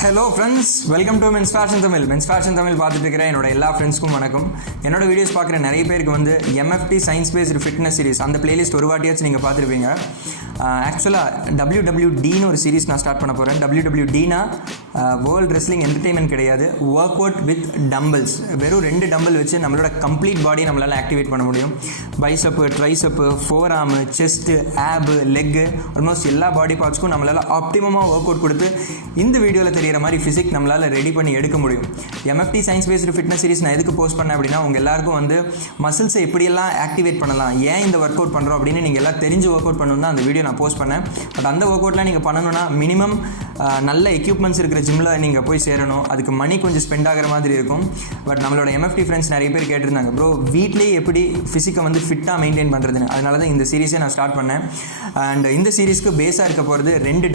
Hello friends, welcome to men's fashion Tamil. Men's fashion Tamil பார்த்துட்டு இருக்கிற என்னோட எல்லா ஃப்ரெண்ட்ஸ்க்கும் வணக்கம். என்னோட வீடியோஸ் பார்க்குற நிறைய பேருக்கு வந்து MFD science based fitness series அந்த பிளேலிஸ்ட் ஒரு வாட்டியாச்சும் நீங்கள் பார்த்துருப்பீங்க. ஆக்சுவலாக WWDன்னு ஒரு சீரிஸ் நான் ஸ்டார்ட் பண்ண போகிறேன். WWDனா வேர்ல்டு ரெஸ்லிங் என்டர்டெயின்மெண்ட் கிடையாது, ஒர்க் அவுட் வித் டம்பிள்ஸ். வெறும் 2 டம்பிள் வச்சு நம்மளோட கம்ப்ளீட் பாடியை நம்மளால் ஆக்டிவேட் பண்ண முடியும். பைசப்பு, ட்ரைசப்பு, four ஆர்மு, chest, half, leg, almost எல்லா பாடி பார்ட்ஸ்க்கும் நம்மளால் ஆப்டிமமாக ஒர்க் அவுட் கொடுத்து இந்த வீடியோவில் தெரிகிற மாதிரி ஃபிசிக் நம்மளால் ரெடி பண்ணி எடுக்க முடியும். MFD science based fitness series நான் எதுக்கு போஸ்ட் பண்ணேன் அப்படின்னா, உங்கள் எல்லாருக்கும் வந்து மசில்ஸை எப்படியெல்லாம் ஆக்டிவேட் பண்ணலாம், ஏன் இந்த ஒர்க் அவுட் பண்ணுறோம் அப்படின்னு நீங்கள் எல்லாம் தெரிஞ்சு ஒர்க் அவுட் பண்ணணும் தான் அந்த வீடியோ நான் போஸ்ட் பண்ணேன். பட் அந்த ஒர்க் அவுட்லாம் நீங்கள் பண்ணணும்னா மினிமம் நல்ல எக்யூப்மெண்ட்ஸ் இருக்கிற ஜிம்மில் நீங்கள் போய் சேரணும். அதுக்கு மணி கொஞ்சம் ஸ்பெண்ட் ஆகிற மாதிரி இருக்கும். பட் நம்மளோட எம்எஃப்டி ஃப்ரெண்ட்ஸ் நிறைய பேர் கேட்டிருந்தாங்க, ப்ரோ வீட்லேயே எப்படி ஃபிசிக்கை வந்து ஃபிட்டாக மெயின்டைன் பண்ணுறதுன்னு. அதனால தான் இந்த சீரிஸை நான் ஸ்டார்ட் பண்ணேன். அண்ட் இந்த சீரிஸ்க்கு பேஸாக இருக்க போகிறது 2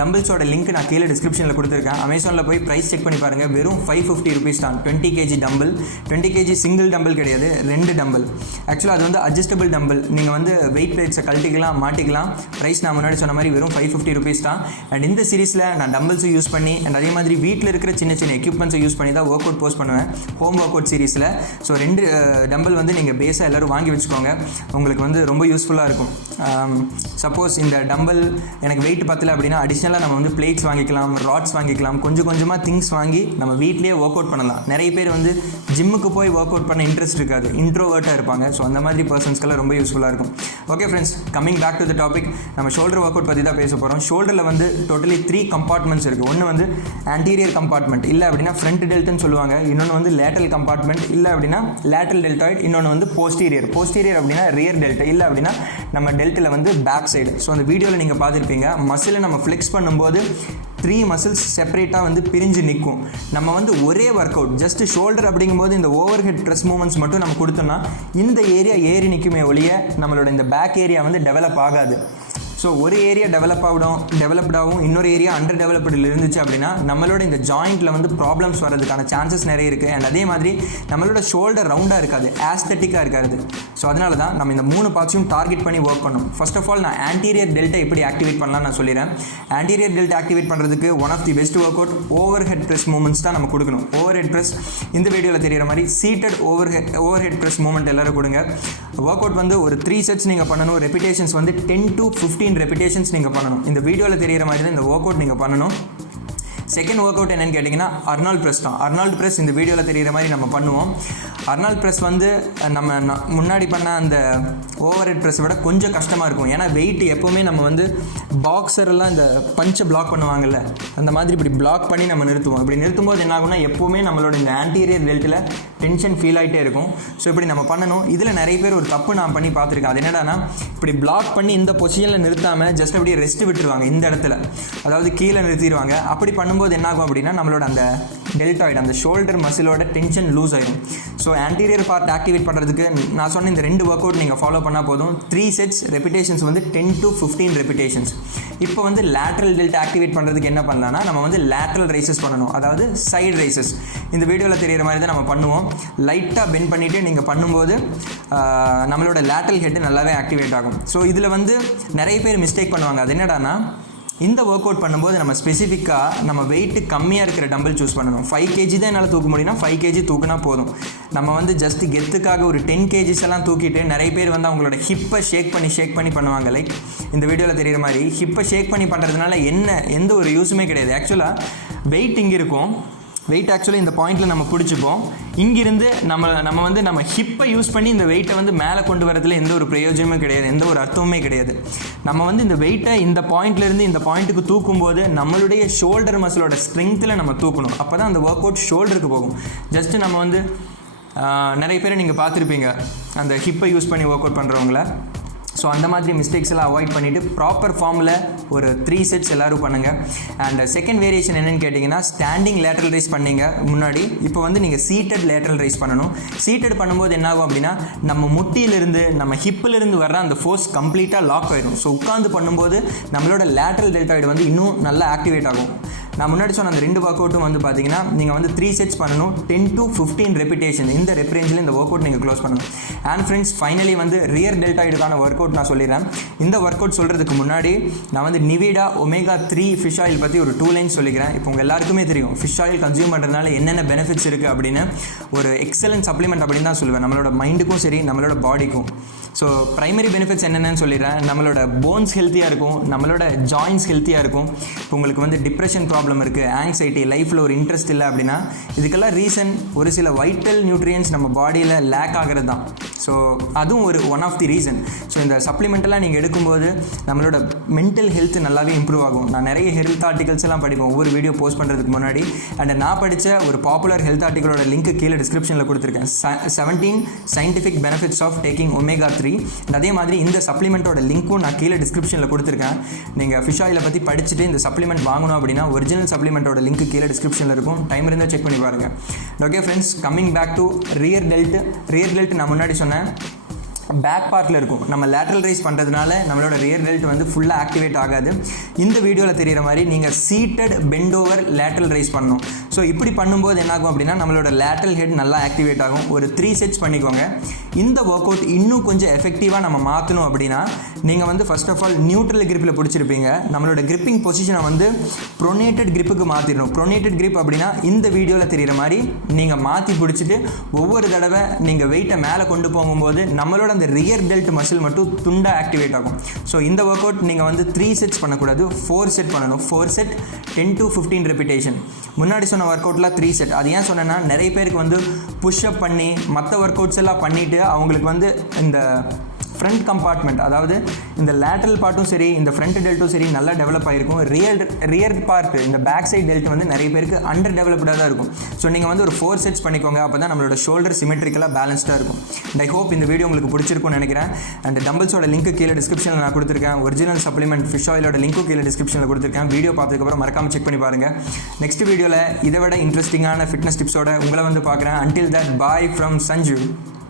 டம்பிள்ஸோட லிங்க் நான் கீழே டிஸ்கிரிப்ஷனில் கொடுத்துருக்கேன். அமேசானில் போய் ப்ரைஸ் செக் பண்ணி பாருங்கள். வெறும் 550 rupees தான். 20 kg tumble. 20 kg single tumble கிடையாது, 2 டம்பிள். ஆக்சுவலாக அது வந்து அட்ஜஸ்டபிள் டம்பிள். நீங்கள் வந்து வெயிட் பிளேட்ஸை கழட்டிக்கலாம், மாட்டிக்கலாம். ப்ரைஸ் நான் முன்னாடி சொன்ன மாதிரி வெறும் 550 rupees தான். அண்ட் இந்த சீரிஸில் நான் டம்பிள்ஸும் யூஸ் பண்ணி அண்ட் அதே மாதிரி வீட்டில் இருக்கிற சின்ன சின்ன எக்யூப்மெண்ட்ஸை யூஸ் பண்ணி தான் ஒர்க் அவுட் போஸ்ட் பண்ணுவேன் ஹோம் ஒர்க் அவுட் சீரிஸில். ஸோ 2 டம்பிள் வந்து நீங்கள் பேஸாக எல்லோரும் வாங்கி வச்சுக்கோங்க. உங்களுக்கு வந்து ரொம்ப யூஸ்ஃபுல்லாக இருக்கும். சப்போஸ் இந்த டம்பிள் எனக்கு வெயிட் பத்தலை அப்படின்னா அடிஷ்னலாக நம்ம வந்து பிளேட்ஸ் வாங்கிக்கலாம், ராட்ஸ் வாங்கிக்கலாம். கொஞ்சம் கொஞ்சமாக திங்ஸ் வாங்கி நம்ம வீட்லேயே ஒர்க் அவுட் பண்ணலாம். நிறைய பேர் வந்து ஜிம்முக்கு போய் ஒர்க் அவுட் பண்ண இன்ட்ரெஸ்ட் இருக்காது, இன்ட்ரோவர்ட்டாக இருப்பாங்க. ஸோ அந்த மாதிரி பர்சன்ஸ்க்கெல்லாம் ரொம்ப யூஸ்ஃபுல்லாக இருக்கும். Okay friends, coming back to the topic. நம்ம ஷோல்டர் ஒர்க் அவுட் பற்றி தான் பேச போகிறோம். ஷோல்டரில் வந்து டோட்டலி 3 கம்பார்ட்மெண்ட்ஸ் இருக்குது. ஒன்று வந்து ஆன்டீரியர் கம்பார்ட்மெண்ட், இல்லை அப்படின்னா ஃப்ரண்ட் டெல்ட்னு சொல்லுவாங்க. இன்னொன்று வந்து லேட்டரல் கம்பார்ட்மெண்ட், இல்லை அப்படின்னா லேட்டரல் டெல்டாய்ட். இன்னொன்று வந்து போஸ்டீரியர் அப்படின்னா ரியர் டெல்ட், இல்லை அப்படின்னா நம்ம டெல்ட்டில் வந்து பேக் சைடு. ஸோ அந்த வீடியோவில் நீங்கள் பார்த்துருப்பீங்க, மசிலை நம்ம ஃப்ளெக்ஸ் பண்ணும்போது 3 மசில்ஸ் செப்பரேட்டாக வந்து பிரிஞ்சு நிற்கும். நம்ம வந்து ஒரே ஒர்க் அவுட் ஜஸ்ட் ஷோல்டர் அப்படிங்கும்போது இந்த ஓவர் ஹெட் ப்ரெஸ் மூமெண்ட்ஸ் மட்டும் நம்ம கொடுத்தோம்னா இந்த ஏரியா ஏறி நிற்குமே ஒழிய நம்மளோட இந்த பேக் ஏரியா வந்து டெவலப் ஆகாது. ஸோ ஒரு ஏரியா டெவலப்டாகவும் இன்னொரு ஏரியா அண்டர் டெவலப்டில் இருந்துச்சு அப்படின்னா நம்மளோட இந்த ஜாயிண்ட்டில் வந்து ப்ராப்ளம்ஸ் வரதுக்கான சான்சஸ் நிறைய இருக்குது. அண்ட் அதே மாதிரி நம்மளோட ஷோல்டர் ரவுண்டாக இருக்காது, ஆஸ்தட்டிக்காக இருக்காது. ஸோ அதனால தான் நம்ம இந்த 3 பார்ட்ஸையும் டார்கெட் பண்ணி ஒர்க் பண்ணணும். ஃபர்ஸ்ட் ஆஃப் ஆல் நான் ஆன்டீரியர் டெல்ட்டை எப்படி ஆக்டிவேட் பண்ணலாம் நான் சொல்லிடுறேன். ஆன்டீரியர் டெல்ட் ஆக்டிவேட் பண்ணுறதுக்கு one of the best workout overhead press movements தான் நம்ம கொடுக்கணும். ஓவர் ஹெட் ப்ரெஸ் இந்த வீடியோவில் தெரிகிற மாதிரி seated overhead press movement எல்லோரும் கொடுங்க. ஒர்க் அவுட் வந்து ஒரு 3 sets நீங்கள் பண்ணணும். ரெப்பிடேஷன்ஸ் வந்து 10 to 15 ரெப்பிடேஷன்ஸ் நீங்கள் பண்ணணும். இந்த வீடியோவில் தெரிகிற மாதிரி தான் இந்த ஒர்க் அவுட் நீங்கள் பண்ணணும். செகண்ட் ஒர்க் அவுட் என்னென்னு கேட்டிங்கன்னா அர்னால்ட் ப்ரெஸ் தான். அர்னால்ட் ப்ரெஸ் இந்த வீடியோவில் தெரிகிற மாதிரி நம்ம பண்ணுவோம். அர்னால்ட் ப்ரெஸ் வந்து நம்ம முன்னாடி பண்ண அந்த ஓவர் ஹெட் ப்ரெஸ்ஸை விட கொஞ்சம் கஷ்டமாக இருக்கும். ஏன்னா வெயிட் எப்போவுமே நம்ம வந்து பாக்ஸரெல்லாம் இந்த பஞ்சை பிளாக் பண்ணுவாங்கல்ல, அந்த மாதிரி இப்படி பிளாக் பண்ணி நம்ம நிறுத்துவோம். இப்படி நிறுத்தும்போது என்ன ஆகும்னா எப்போவுமே நம்மளோட இந்த ஆன்டீரியர் டெல்ட்டில் டென்ஷன் ஃபீல் ஆகிட்டே இருக்கும். ஸோ இப்படி நம்ம பண்ணணும். இதில் நிறைய பேர் ஒரு தப்பு நான் பண்ணி பார்த்துருக்கேன். அது என்னடானா இப்படி பிளாக் பண்ணி இந்த பொசிஷனில் நிறுத்தாமல் ஜஸ்ட் அப்படியே ரெஸ்ட் விட்டுருவாங்க இந்த இடத்துல, அதாவது கீழே நிறுத்திடுவாங்க. அப்படி பண்ணும்போது என்ன ஆகும் அப்படின்னா நம்மளோட அந்த டெல்டாய்டு அந்த ஷோல்டர் மசிலோட டென்ஷன் லூஸ் ஆகிடும். ஸோ ஆன்டீரியர் பார்ட் ஆக்டிவேட் பண்ணுறதுக்கு நான் சொன்ன இந்த 2 ஒர்க் அவுட் நீங்கள் ஃபாலோ பண்ணால் போதும். 3 sets ரெப்பிடேஷன்ஸ் வந்து 10 to 15 ரெப்பிடேஷன்ஸ். இப்போ வந்து லேட்ரல் டெல்ட் ஆக்டிவேட் பண்ணுறதுக்கு என்ன பண்ணலாம்னா நம்ம வந்து லேட்ரல் ரைசஸ் பண்ணணும், அதாவது சைடு ரைசஸ். இந்த வீடியோவில் தெரிகிற மாதிரி தான் நம்ம பண்ணுவோம். லைட்டாக பெண்ட் பண்ணிவிட்டு நீங்கள் பண்ணும்போது நம்மளோட லேட்ரல் ஹெட் நல்லாவே ஆக்டிவேட் ஆகும். ஸோ இதில் வந்து நிறைய பேர் மிஸ்டேக் பண்ணுவாங்க. அது என்னடானா இந்த ஒர்க் அவுட் பண்ணும்போது நம்ம ஸ்பெசிஃபிக்காக நம்ம வெயிட்டு கம்மியாக இருக்கிற டம்பிள் சூஸ் பண்ணணும். 5 kg தான் என்னால் தூக்க முடியும்னா 5 kg தூக்குனா போதும். நம்ம வந்து ஜஸ்ட் கெத்துக்காக ஒரு 10 kgs எல்லாம் தூக்கிட்டு நிறைய பேர் வந்து அவங்களோட ஹிப்பை ஷேக் பண்ணி பண்ணுவாங்க. லைக் இந்த வீடியோவில் தெரிகிற மாதிரி ஹிப்பை ஷேக் பண்ணி பண்ணுறதுனால எந்த ஒரு யூஸுமே கிடையாது. ஆக்சுவலாக வெயிட் இங்கே இருக்கும். வெயிட் ஆக்சுவலி இந்த பாயிண்டில் நம்ம பிடிச்சிப்போம். இங்கிருந்து நம்ம ஹிப்பை யூஸ் பண்ணி இந்த வெயிட்டை வந்து மேலே கொண்டு வரதுல எந்த ஒரு பிரயோஜனமும் கிடையாது, எந்த ஒரு அர்த்தமுமே கிடையாது. நம்ம வந்து இந்த வெயிட்டை இந்த பாயிண்ட்லேருந்து இந்த பாயிண்ட்டுக்கு தூக்கும்போது நம்மளுடைய ஷோல்டர் மசிலோட ஸ்ட்ரென்த்தில் நம்ம தூக்கணும். அப்போ தான் அந்த ஒர்க் அவுட் ஷோல்டருக்கு போகும். ஜஸ்ட்டு நம்ம வந்து நிறைய பேரை நீங்கள் பார்த்துருப்பீங்க அந்த ஹிப்பை யூஸ் பண்ணி ஒர்க் அவுட் பண்ணுறவங்கள. ஸோ அந்த மாதிரி மிஸ்டேக்ஸ் எல்லாம் அவாய்ட் பண்ணிவிட்டு ப்ராப்பர் ஃபார்மில் ஒரு 3 sets எல்லோரும் பண்ணுங்கள். அண்ட் செகண்ட் வேரியேஷன் என்னென்னு கேட்டிங்கன்னா ஸ்டாண்டிங் லேட்ரல் ரைஸ் பண்ணிங்க முன்னாடி. இப்போ வந்து நீங்கள் சீட்டட் லேட்ரல் ரைஸ் பண்ணணும். சீட்டட் பண்ணும்போது என்ன ஆகும் அப்படின்னா நம்ம முட்டியிலிருந்து நம்ம ஹிப்பிலிருந்து வர்ற அந்த ஃபோர்ஸ் கம்ப்ளீட்டாக லாக் ஆகிடும். ஸோ உட்காந்து பண்ணும்போது நம்மளோட லேட்ரல் டெல்டாய்டு வந்து இன்னும் நல்லா ஆக்டிவேட் ஆகும். நான் முன்னாடி சொன்ன அந்த 2 ஒர்க் அவுட்டும் வந்து பார்த்தீங்கன்னா நீங்கள் வந்து 3 செட்ஸ் பண்ணணும், 10 to 15 ரெப்பிடேஷன் இந்த ரெப் ரேஞ்சில் இந்த ஒர்க் அவுட் நீங்கள் க்ளோஸ் பண்ணணும். அண்ட் ஃப்ரெண்ட்ஸ், ஃபைனலி வந்து ரியர் டெல்டாய்டுக்கான ஒர்க் அவுட் நான் சொல்லிடுறேன். இந்த ஒர்க் அவுட் சொல்கிறதுக்கு முன்னாடி நான் வந்து நிவிடா ஒமேகா 3 ஃபிஷ் ஆயில் பற்றி ஒரு 2 லைன்ஸ் சொல்லிக்கிறேன். இப்போ உங்கள் எல்லாருக்குமே தெரியும் ஃபிஷ் ஆயில் கன்சியூம் பண்ணுறதுனால என்னென்ன பெனிஃபிட்ஸ் இருக்குது அப்படின்னு. ஒரு எக்ஸலன்ட் சப்ளிமெண்ட் அப்படின்னு தான் சொல்லுவேன், நம்மளோட மைண்டுக்கும் சரி நம்மளோட பாடிக்கும். ஸோ ப்ரைமரி பெனிஃபிட்ஸ் என்னென்னு சொல்லிடுறேன். நம்மளோட போன்ஸ் ஹெல்த்தியாக இருக்கும், நம்மளோட ஜாயின்ஸ் ஹெல்த்தியாக இருக்கும். இப்போ உங்களுக்கு வந்து டிப்ரெஷன் ப்ராப்ளம் இருக்குது, ஆங்ஸைட்டி, லைஃப்பில் ஒரு இன்ட்ரெஸ்ட் இல்லை அப்படின்னா இதுக்கெல்லாம் ரீசன் ஒரு சில வைட்டல் நியூட்ரியன்ஸ் நம்ம பாடியில் லேக் ஆகிறது தான். ஸோ அதுவும் ஒரு one of the reason. So இந்த சப்ளிமெண்ட்டெல்லாம் நீங்கள் எடுக்கும்போது நம்மளோட மென்டல் ஹெல்த் நல்லாவே இம்ப்ரூவ் ஆகும். நான் நிறைய ஹெல்த் ஆர்டிகல்ஸ் எல்லாம் படிப்பேன் ஒவ்வொரு வீடியோ போஸ்ட் பண்ணுறதுக்கு முன்னாடி. அண்ட் நான் படித்த ஒரு பாப்புலர் ஹெல்த் ஆர்டிகளோட லிங்க் கீழே டிஸ்கிரிப்ஷனில் கொடுத்துருக்கேன். 17 scientific benefits of taking omega 3. அதே மாதிரி இந்த சப்ளிமெண்ட்டோட லிங்க்கும் நான் கீழே டிஸ்கிரிப்ஷனில் கொடுத்துருக்கேன். நீங்கள் ஃபிஷ் ஆயிலை பற்றி படிச்சுட்டு இந்த சப்ளிமெண்ட் வாங்கணும் அப்படின்னா ஒரிஜினல் சப்ளிமெண்ட்டோட லிங்க் கீழே டிஸ்கிரிப்ஷனில் இருக்கும். டைம் இருந்தால் செக் பண்ணி பாருங்கள். Okay friends, coming back to rear delt நான் முன்னாடி சொன்னேன் பேக் பார்ட்டில் இருக்கும். நம்ம லேட்ரல் ரைஸ் பண்ணுறதுனால நம்மளோட ரியர் டெல்ட் வந்து ஃபுல்லாக ஆக்டிவேட் ஆகாது. இந்த வீடியோவில் தெரிகிற மாதிரி நீங்கள் seated bent over lateral raise பண்ணணும். ஸோ இப்படி பண்ணும்போது என்னாகும் அப்படின்னா நம்மளோட லேட்ரல் ஹெட் நல்லா ஆக்டிவேட் ஆகும். ஒரு 3 செட்ஸ் பண்ணிக்கோங்க. இந்த ஒர்க் அவுட் இன்னும் கொஞ்சம் எஃபெக்டிவாக நம்ம மாற்றணும் அப்படின்னா நீங்கள் வந்து ஃபர்ஸ்ட் ஆஃப் ஆல் நியூட்ரல் கிரிப்பில் பிடிச்சிருப்பீங்க. நம்மளோட கிரிப்பிங் பொசிஷனை வந்து ப்ரொனேட்டட் கிரிப்புக்கு மாற்றிடணும். ப்ரொனேட்டட் கிரிப் அப்படின்னா இந்த வீடியோவில் தெரிகிற மாதிரி நீங்கள் மாற்றி பிடிச்சிட்டு ஒவ்வொரு தடவை நீங்கள் வெயிட்டை மேலே கொண்டு போகும்போது நம்மளோட அந்த ரியர் டெல்ட் மசில் மட்டும் துண்டாக ஆக்டிவேட் ஆகும். ஸோ இந்த ஒர்க் அவுட் நீங்கள் வந்து 3 செட்ஸ் பண்ணக்கூடாது, 4 செட் பண்ணணும். 4 செட் 10 to 15 ரெப்பிடேஷன். முன்னாடி சொன்ன ஒர்க் அவுட்டில் 3 செட். அது ஏன் சொன்னேன்னா நிறைய பேருக்கு வந்து புஷ்அப் பண்ணி மற்ற ஒர்க் அவுட்ஸ் எல்லாம் பண்ணிவிட்டு அவங்களுக்கு வந்து இந்த ஃப்ரண்ட் கம்பார்ட்மெண்ட், அதாவது இந்த லேட்ரல் பார்ட்டும் சரி இந்த ஃப்ரண்ட் டெல்ட்டும் சரி நல்லா டெவலப் ஆகிருக்கும். ரியர் பார்ட் இந்த பேக் சைட் டெல்ட் வந்து நிறைய பேருக்கு அண்டர் டெவலப்டாக தான் இருக்கும். ஸோ நீங்கள் வந்து ஒரு 4 செட்ஸ் பண்ணிக்கோங்க. அப்போ தான் நம்மளோட ஷோல்டர் சிமெட்ரிக்கலாக பேலன்ஸ்டாக இருக்கும். அண்ட் ஐ ஹோப் இந்த வீடியோ உங்களுக்கு பிடிச்சிருக்கும்னு நினைக்கிறேன். அண்ட் டம்பிள்ஸோட லிங்க் கீழே டிஸ்கிரிப்ஷனில் நான் கொடுத்துருக்கேன். ஒரிஜினல் சப்ளிமெண்ட் ஃபிஷ் ஆயிலோட லிங்க்கும் கீழே டிஸ்கிரிப்ஷனில் கொடுத்துருக்கேன். வீடியோ பார்த்ததுக்கப்புறம் மறக்காமல் செக் பண்ணி பாருங்கள். நெக்ஸ்ட் வீடியோவில் இதை விட இன்ட்ரெஸ்டிங்கான ஃபிட்னஸ் டிப்ஸோட உங்களை வந்து பார்க்குறேன். Until that, bye from Sanju.